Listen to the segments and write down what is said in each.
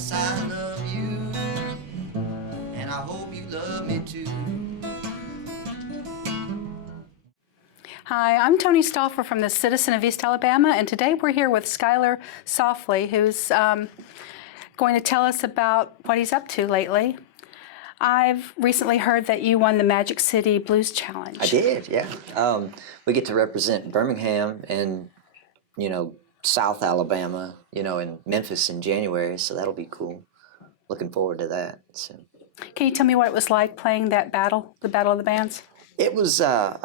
Yes, I love you, and I hope you love me too. Hi, I'm Tony Stauffer from the Citizen of East Alabama, and today we're here with Skyler Saufley, who's going to tell us about what he's up to lately. I've recently heard that you won the Magic City Blues Challenge. I did, yeah. We get to represent Birmingham and, South Alabama, in Memphis in January, so that'll be cool. Looking forward to that. So. Can you tell me what it was like playing that battle, the Battle of the Bands? It was, I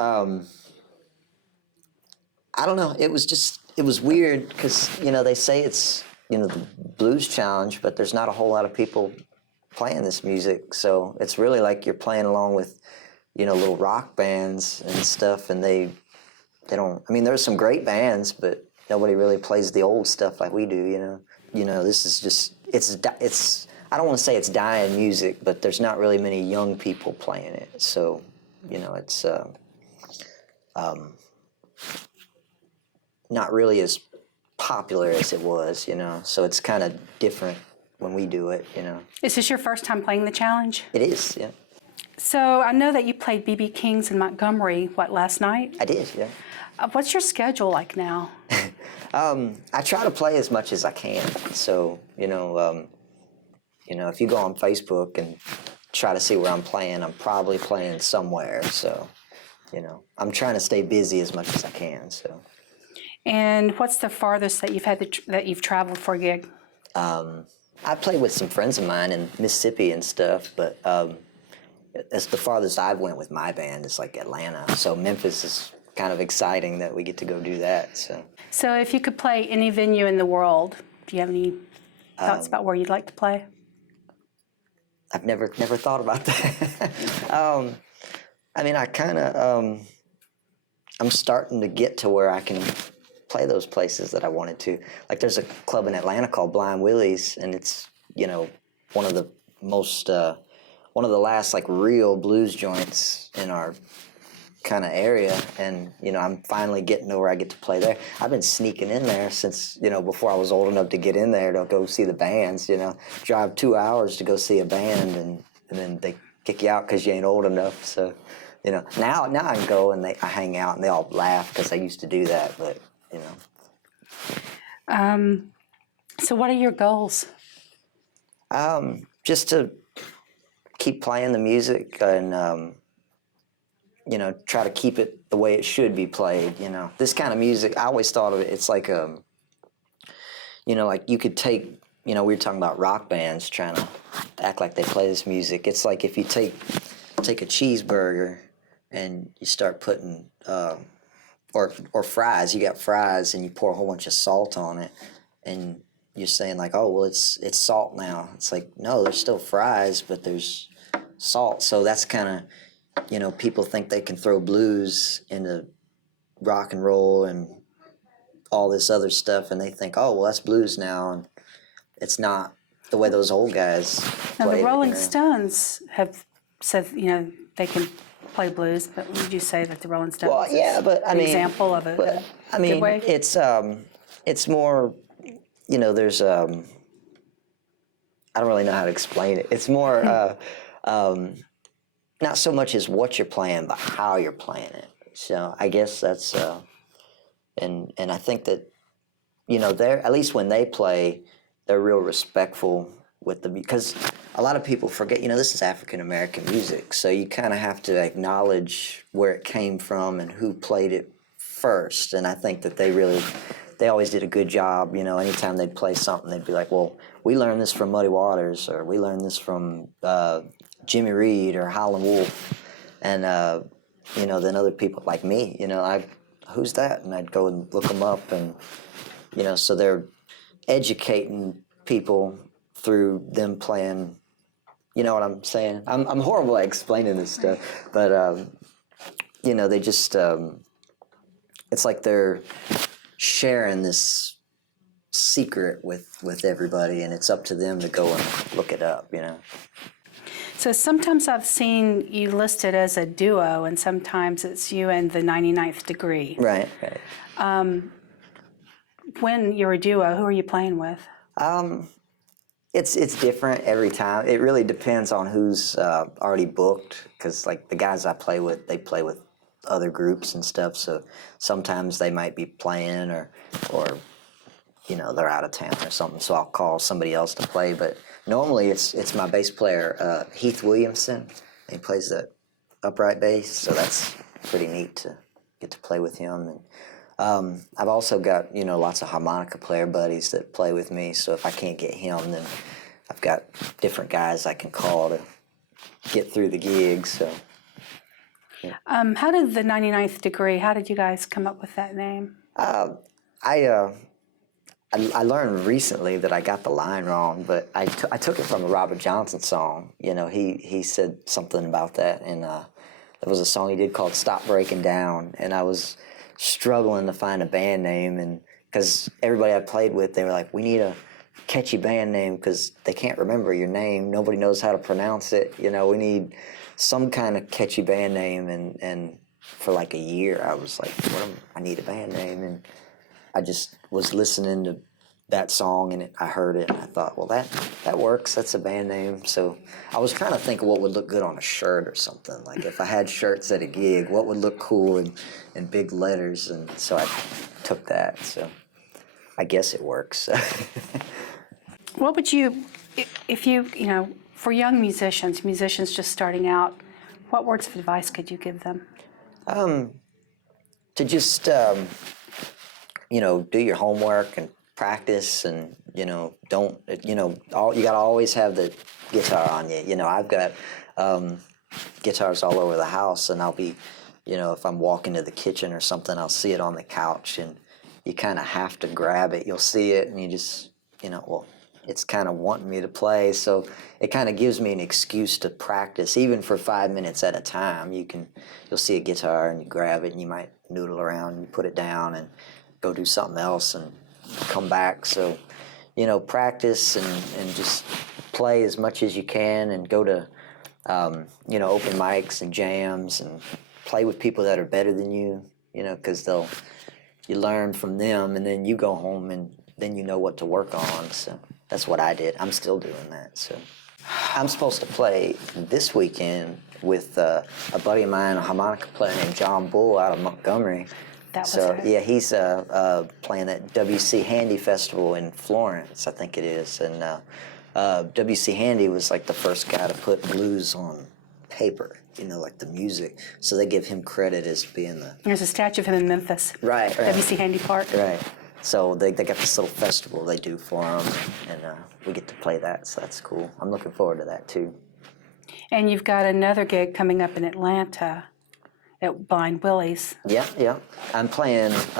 don't know, it was weird because, they say it's, the Blues Challenge, but there's not a whole lot of people playing this music, so it's really like you're playing along with, little rock bands and stuff, and they don't, there's some great bands, but nobody really plays the old stuff like we do, this is just, it's I don't want to say it's dying music, but there's not really many young people playing it, so, it's not really as popular as it was, so it's kind of different when we do it, Is this your first time playing the challenge? It is, yeah. So I know that you played B.B. King's in Montgomery, last night? I did, yeah. What's your schedule like now? I try to play as much as I can, so, if you go on Facebook and try to see where I'm probably playing somewhere, so, I'm trying to stay busy as much as I can, so. And what's the farthest that you've traveled for a gig? I played with some friends of mine in Mississippi and stuff, but that's the farthest I've went with my band is like Atlanta. So Memphis is kind of exciting that we get to go do that. So if you could play any venue in the world, do you have any thoughts about where you'd like to play? I've never thought about that. I kind of I'm starting to get to where I can play those places that I wanted to. Like there's a club in Atlanta called Blind Willie's, and it's one of the most one of the last like real blues joints in our kind of area, and I'm finally getting to where I get to play there. I've been sneaking in there since before I was old enough to get in there to go see the bands. Drive 2 hours to go see a band, and then they kick you out because you ain't old enough. So now I can go and I hang out and they all laugh because I used to do that, but. So what are your goals? Just to keep playing the music and, try to keep it the way it should be played, This kind of music, I always thought of it, it's like, like you could take, we were talking about rock bands trying to act like they play this music. It's like if you take a cheeseburger and you start putting, or fries, you got fries and you pour a whole bunch of salt on it and you're saying like, oh, well, it's salt now. It's like, no, there's still fries, but there's salt. So that's kind of, people think they can throw blues into rock and roll and all this other stuff, and they think, oh, well, that's blues now, and it's not the way those old guys Now, played the Rolling it, Stones have said, they can play blues, but would you say that the Rolling Stones but an example of a good way? It's more, there's I don't really know how to explain it. It's more not so much as what you're playing, but how you're playing it. So I guess that's and I think that they're, at least when they play, they're real respectful with because a lot of people forget, this is African American music, so you kind of have to acknowledge where it came from and who played it first. And I think that they always did a good job. Anytime they'd play something, they'd be like, well, we learned this from Muddy Waters, or we learned this from Jimmy Reed or Howlin' Wolf. And then other people like me, who's that? And I'd go and look them up, and so they're educating people through them playing. You know what I'm saying? I'm horrible at explaining this stuff, but they just it's like they're sharing this secret with everybody, and it's up to them to go and look it up. So sometimes I've seen you listed as a duo, and sometimes it's you and the 99th Degree. Right. When you're a duo, who are you playing with? It's different every time. It really depends on who's already booked, because like the guys I play with, they play with other groups and stuff. So sometimes they might be playing, or they're out of town or something. So I'll call somebody else to play. But normally it's my bass player Heath Williamson. He plays the upright bass, so that's pretty neat to get to play with him. And I've also got lots of harmonica player buddies that play with me. So if I can't get him, then I've got different guys I can call to get through the gig. So How did the 99th Degree? How did you guys come up with that name? I learned recently that I got the line wrong, but I took it from a Robert Johnson song. He said something about that, and there was a song he did called "Stop Breaking Down," and I was struggling to find a band name, and because everybody I played with, they were like, "We need a catchy band name because they can't remember your name. Nobody knows how to pronounce it. We need some kind of catchy band name." And for like a year, I was like, I need a band name, and I just was listening to that song, and I heard it, and I thought, well, that works. That's a band name. So I was trying to think of what would look good on a shirt or something. Like if I had shirts at a gig, what would look cool in big letters? And so I took that. So I guess it works. What would you, if you, for young musicians just starting out, what words of advice could you give them? To just, do your homework and practice, and, don't, you got to always have the guitar on you. I've got guitars all over the house, and I'll be, if I'm walking to the kitchen or something, I'll see it on the couch, and you kind of have to grab it. You'll see it, and you just, it's kind of wanting me to play, so it kind of gives me an excuse to practice, even for 5 minutes at a time. You'll see a guitar and you grab it, and you might noodle around and you put it down and go do something else and come back. So, practice and just play as much as you can, and go to open mics and jams, and play with people that are better than you, because you learn from them, and then you go home and then you know what to work on. So that's what I did. I'm still doing that. So I'm supposed to play this weekend with a buddy of mine, a harmonica player named John Bull out of Montgomery. Yeah, he's playing at WC Handy Festival in Florence, I think it is. And WC Handy was like the first guy to put blues on paper, like the music. So they give him credit as being the... There's a statue of him in Memphis. Right. WC Handy Park. Right. So they got this little festival they do for them, and we get to play that, so that's cool. I'm looking forward to that, too. And you've got another gig coming up in Atlanta at Blind Willie's. Yeah. I'm playing, if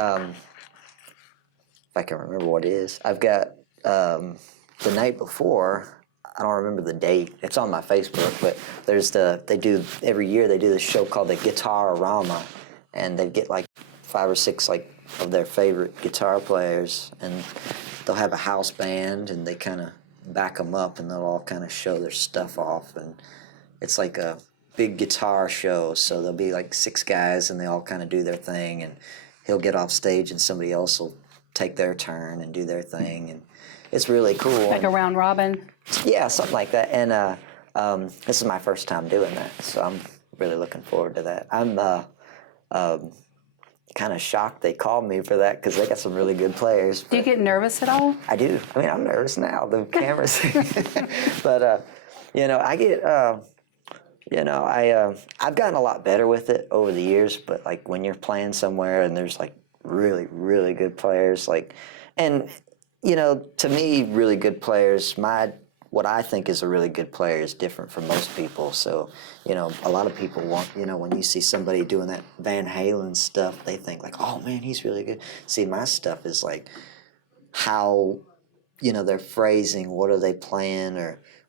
I can remember what it is, I've got the night before, I don't remember the date, it's on my Facebook, but every year they do this show called the Guitar-Rama, and they get like 5 or 6 of their favorite guitar players, and they'll have a house band, and they kind of back them up, and they'll all kind of show their stuff off, and it's like a big guitar show. So there'll be like 6 guys, and they all kind of do their thing, and he'll get off stage, and somebody else will take their turn and do their thing, and it's really cool. Like a round robin? Yeah, something like that. And this is my first time doing that, so I'm really looking forward to that. I'm kind of shocked they called me for that, because they got some really good players. Do you get nervous at all? I do. I mean, I'm nervous now. The cameras, but I get. I've gotten a lot better with it over the years. But like when you're playing somewhere and there's like really, really good players, to me, really good players. What I think is a really good player is different from most people. So, a lot of people want, when you see somebody doing that Van Halen stuff, they think like, oh man, he's really good. See, my stuff is like how, they're phrasing, what are they playing,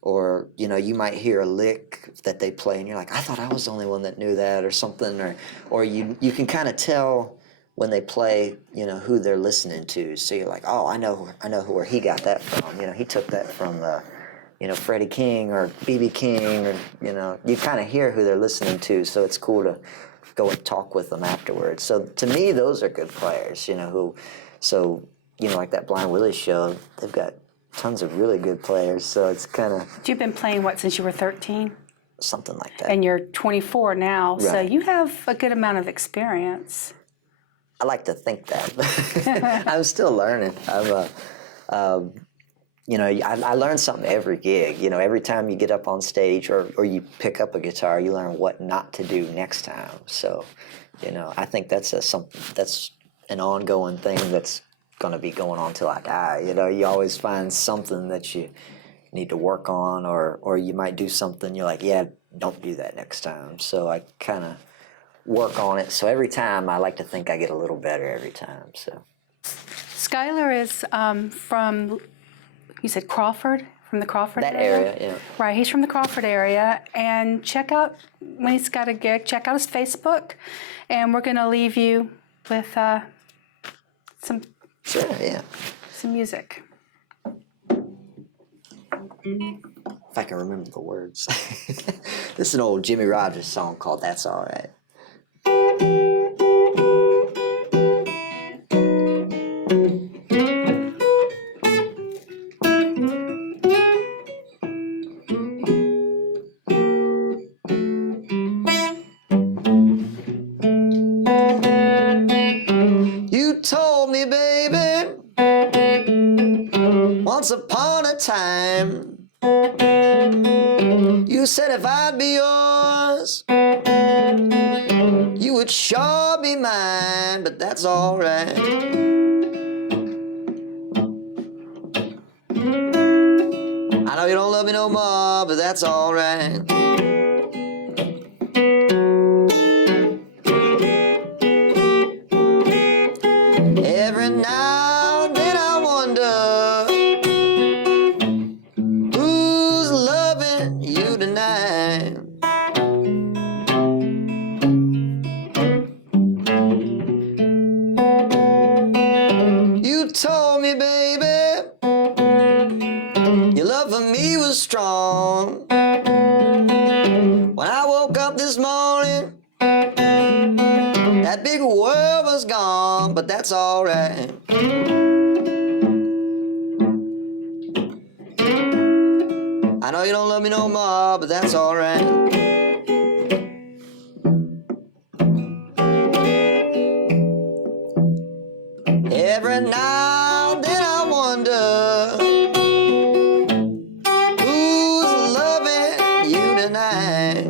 or you might hear a lick that they play and you're like, I thought I was the only one that knew that, or something, or you can kind of tell when they play, who they're listening to. So you're like, oh, I know where he got that from. He took that from Freddie King or B.B. King, or, you kind of hear who they're listening to, so it's cool to go and talk with them afterwards. So to me, those are good players, like that Blind Willie show, they've got tons of really good players, so it's kind of You've been playing, what, since you were 13? something like that. And you're 24 now, so Right. you have a good amount of experience. I like to think that. I'm still learning. You know, I learn something every gig. You know, every time you get up on stage or you pick up a guitar, you learn what not to do next time. So, you know, I think that's that's an ongoing thing that's going to be going on till I die. You know, you always find something that you need to work on, or you might do something you're like, yeah, don't do that next time. So I kind of work on it. So every time I like to think I get a little better every time. So Skyler is from, you said Crawford? From the Crawford that area? area, yeah. Right, he's from the Crawford area. And check out, when he's got a gig, check out his Facebook. And we're going to leave you with some Sure, yeah. music. If I can remember the words. This is an old Jimmy Rogers song called That's All Right. You told me, baby, once upon a time, you said if I'd be yours, you would sure be mine, but that's all right. I know you don't love me no more, but that's all right. Every now and then I wonder who's loving you tonight. You told me, baby, your love for me was strong. When I woke up this morning, that big world was gone, but that's all right. I know you don't love me no more, but that's all right. Every now and then I wonder who's loving you tonight.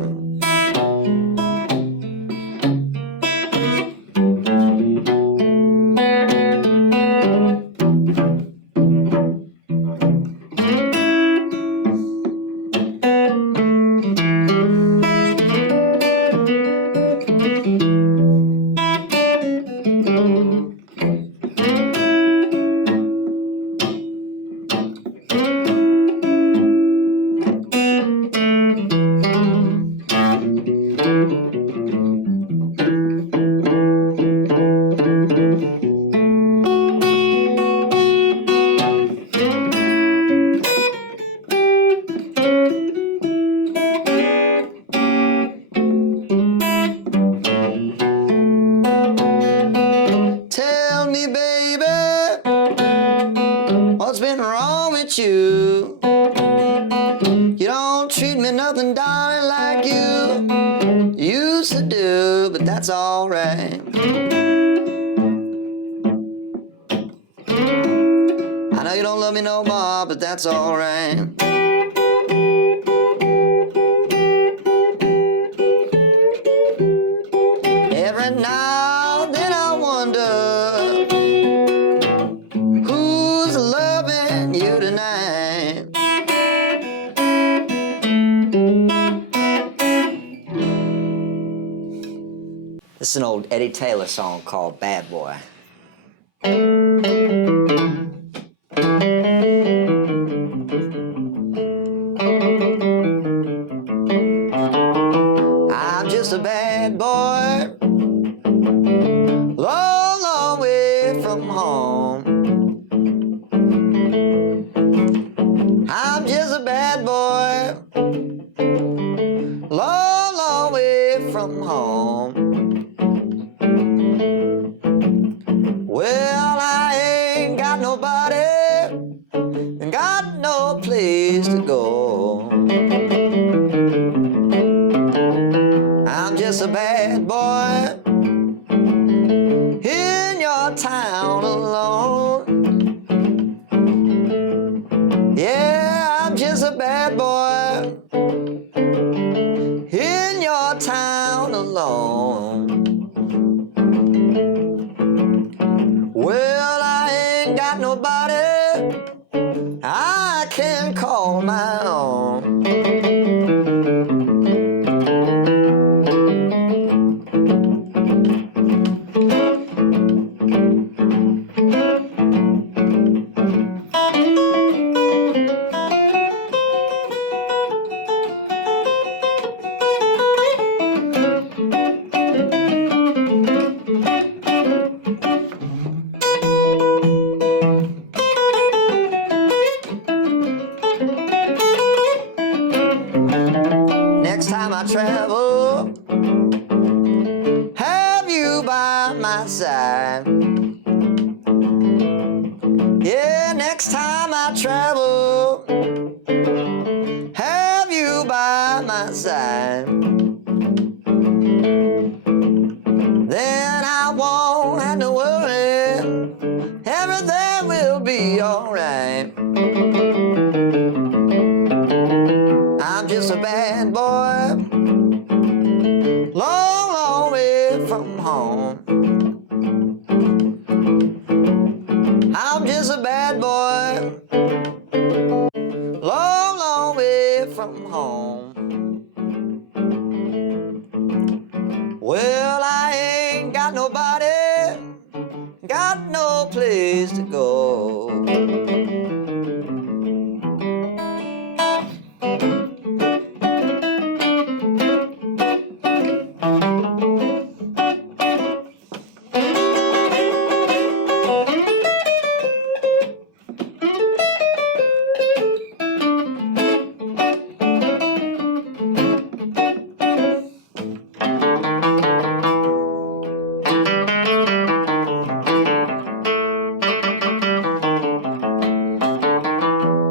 Tell me, baby, what's been wrong with you? You don't treat me nothing, darling, like you used to do, but that's all right. I know you don't love me no more, but that's all right. Every now and then I wonder who's loving you tonight. This is an old Eddie Taylor song called Bad Boy. I'm just a bad boy, long, long way from home. I'm just a bad boy, long, long way from home. Well, I ain't got nobody, and got town alone. Yeah, I'm just a bad boy in your town alone. Well, I ain't got nobody I can call my own. Next time I travel, have you by my side. Yeah, next time I travel, have you by my side. Then I won't have to worry, everything will be alright. I'm just a bad boy, long, long way from home. I'm just a bad boy, long, long way from home. Well, I ain't got nobody, got no place to go.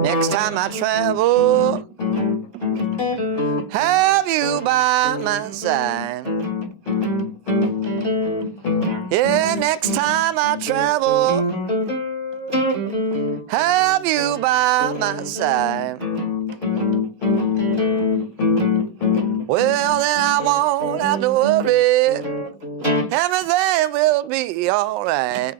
Next time I travel, have you by my side. Yeah, next time I travel, have you by my side. Well, then I won't have to worry, everything will be alright.